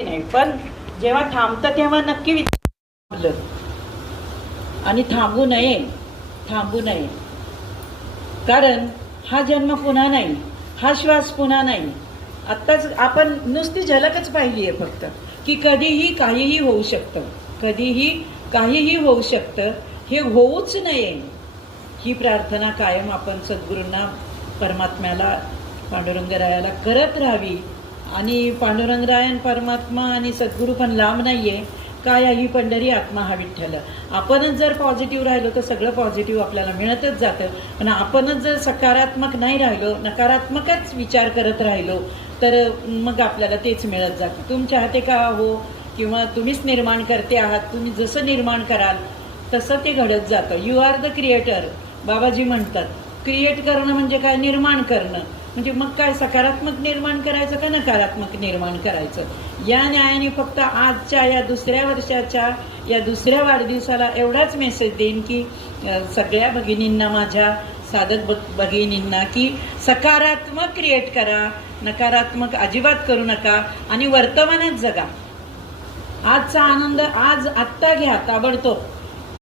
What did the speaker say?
नाही, पण जेव्हा थांबतं तेव्हा नक्की विचारलं आणि थांबू नये कारण हा जन्म पुन्हा नाही, हा श्वास पुन्हा नाही. आत्ताच आपण नुसती झलकच पाहिली आहे फक्त, की कधीही काहीही होऊ शकतं, कधीही काहीही होऊ शकतं. हे होऊच नये ही प्रार्थना कायम आपण सद्गुरूंना, परमात्म्याला, पांडुरंगरायाला करत राहावी. आणि पांडुरंगरायन परमात्मा आणि सद्गुरू पण लांब नाहीये. काय ही पंढरी आत्मा हा विठ्ठल. आपणच जर पॉझिटिव्ह राहिलो तर सगळं पॉझिटिव्ह आपल्याला मिळतच जातं. पण आपणच जर सकारात्मक नाही राहिलो, नकारात्मकच विचार करत राहिलो तर मग आपल्याला तेच मिळत जातं. तुमच्या हाते का हो, किंवा तुम्हीच निर्माण करते आहात, तुम्ही जसं निर्माण कराल तसं ते घडत जातं. यू आर द क्रिएटर, बाबाजी म्हणतात. क्रिएट करणं म्हणजे काय? निर्माण करणं. म्हणजे मग काय, सकारात्मक निर्माण करायचं का नकारात्मक निर्माण करायचं? या न्यायाने फक्त आजच्या या दुसऱ्या वर्षाच्या या दुसऱ्या वाढदिवसाला एवढाच मेसेज देईन की सगळ्या भगिनींना, माझ्या साधक भगिनींना, की सकारात्मक क्रिएट करा, नकारात्मक अजिबात करू नका आणि वर्तमानात जगा. आजचा आनंद आज आत्ता घ्या ताबडतोब.